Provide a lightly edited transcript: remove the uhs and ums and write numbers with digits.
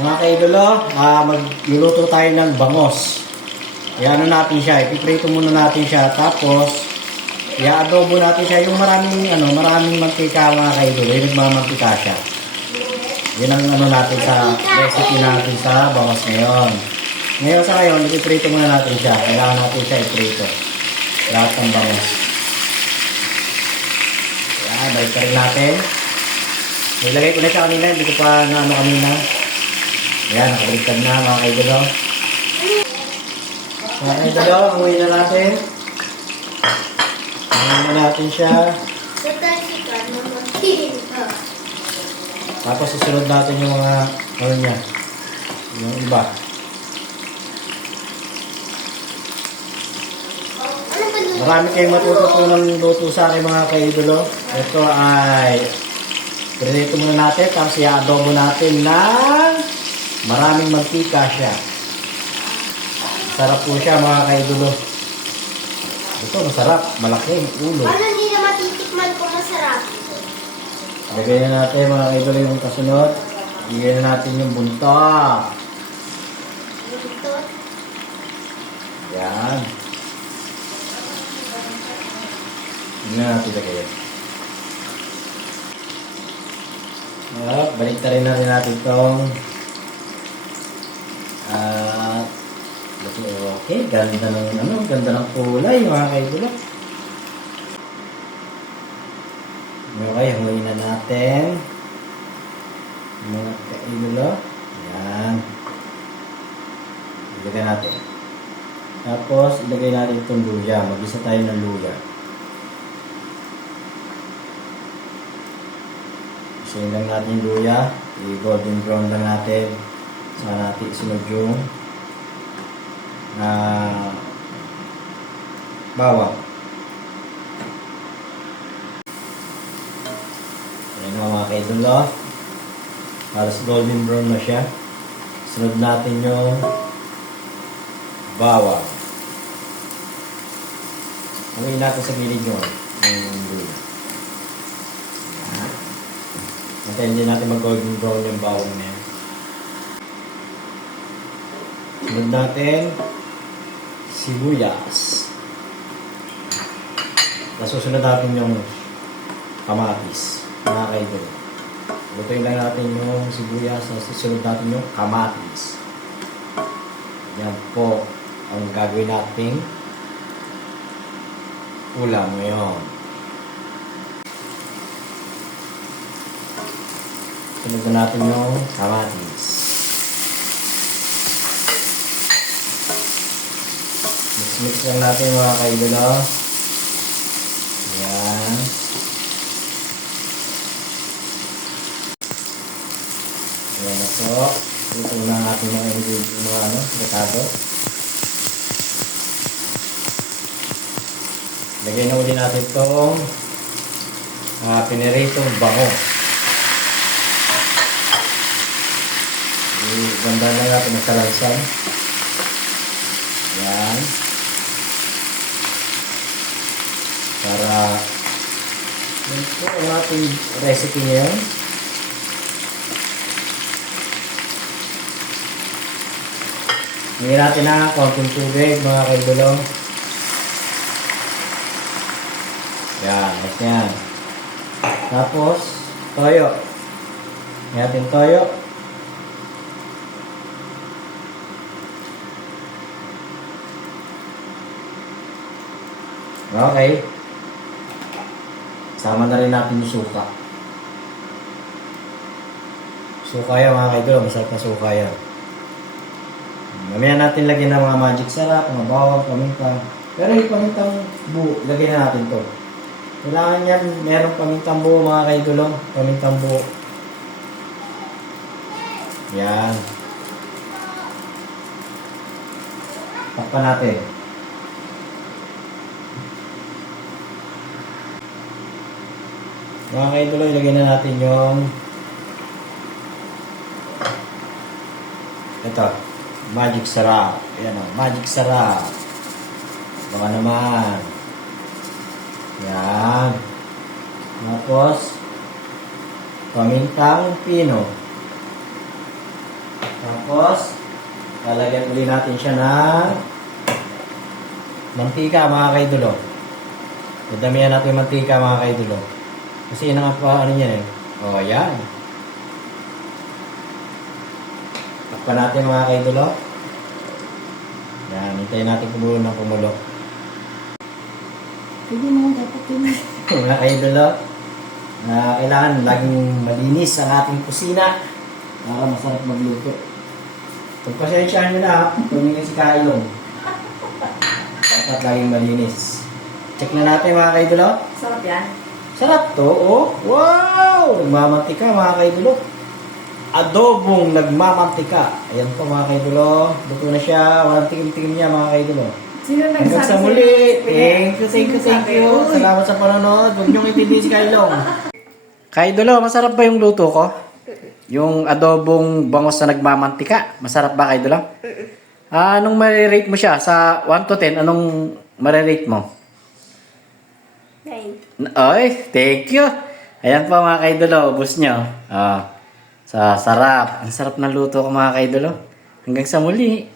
Mga kaidolo, magluluto tayo ng bangos. Iano natin siya, ipiprito muna natin siya, tapos i-adobo natin siya, yung maraming mantika mga kaidolo, yung nagmamantika siya. Yun ang natin sa recipe natin sa bangos ngayon. Ngayon sa ngayon, ipiprito muna natin siya. Kailangan natin siya iprito. Lahat ng bangos. Yan, balik ka rin natin. Nilagay ko na siya kanina, hindi ko pa kanina. Yan, nakabaliktad na mga kaidolo. Mga kaidolo, umuwi na natin. Umuwi na natin siya. Tapos susunod natin yung mga niya. Yung iba. Marami kayong matututunan luto sa akin mga kaidolo. Ito ay prinito muna natin, tapos i-adobo natin ng maraming mantika siya. Sarap po siya mga kaidolo. Ito masarap, malaki yung ulo. Paano hindi na matitikman kung masarap? Lagay na natin mga kaidolo yung kasunod. Lagyan na natin yung buntot. Buntot? Yan. Hindi na natin lagay yan. Balik rin natin itong okay, ganda ng kulay mga kaidolo. Okay, hanguin na natin mga kaidolo. Yan. Ilagay natin. Tapos, ilagay natin itong luya. Mag-isa tayo ng luya. Isayin lang natin yung luya. I-golden brown lang natin. Saka natin isunod yung bawang. Ayan mga kaidolo. Halos golden brown na siya. Sunod natin yung bawang. Haluin natin sa gilid yung luya. Antayin din natin mag-golden brown yung bawang na yan. Sunod natin sibuyas. Tapos susunod natin yung kamatis. Mga kaidol. Lutuin lang natin yung sibuyas. Susunod natin yung kamatis. Yan po ang gagawin nating ulam ngayon. Sunod na natin yung kamatis. Mix lang natin mga kaidolo. Ayan. Ayan na po. Ito na ang ating mga ingredients, mga rekado. Lagay na ulit natin itong piniritong bango. Ganda na natin ang kalansan. Ayan. Para yun po ang ating recipe ngayon. Ngayon natin na konting tubig mga kaidolo. Yan, yan. Tapos toyo. Ngayon natin toyo. Okay. Sama na rin natin yung suka. Suka yan mga kaidolo. Masarap na suka yan. Mamaya natin lagyan ng mga magic sarap, mga bawang, paminta. Pero yung pamintang buo, lagyan na natin to. Kailangan yan, merong pamintang buo mga kaidolo. Pamintang buo. Yan. Takpan natin. Mga kaidolo, ilagay na natin yung ito, magic sarap. Ayan o, magic sarap. Baka naman. Yan. Tapos, pamintang pino. Tapos, lalagyan uli natin siya ng mantika mga kaidolo. Dadamihan natin yung mantika mga kaidolo. Kasi yun ang ano niya eh. O, ayan. Takpan natin mga kaidolo. Yan, hintayin natin kumulo ng kumulo. Pwede mo dapat yun. Mga kaidolo, kailangan laging malinis ang ating kusina para masarap magluto. Pagpasensyaan nyo na, tumingin si Kailong. Dapat laging malinis. Check na natin mga kaidolo. Sarap yan. Sarap to, oh. Wow! Nagmamantika mga kaidolo. Adobong nagmamantika. Ayan po mga kaidolo. Luto na siya. Walang tikim-tikim niya mga kaidolo. Sino Hanggang nagsabi sa sa'yo? muli. Thank you, thank you, Sino thank sabi? you. Uy. Salamat sa panonood. Huwag niyong itindihin si Kailong. Kaidolo, masarap ba yung luto ko? Yung adobong bangos na nagmamantika. Masarap ba, Kaidolo? Anong marirate mo siya? Sa 1 to 10, anong marirate mo? 9. Ay, thank you. Ayan po mga Kaidolo, ubos nyo. Sa sarap. Ang sarap ng luto ko mga Kaidolo. Hanggang sa muli.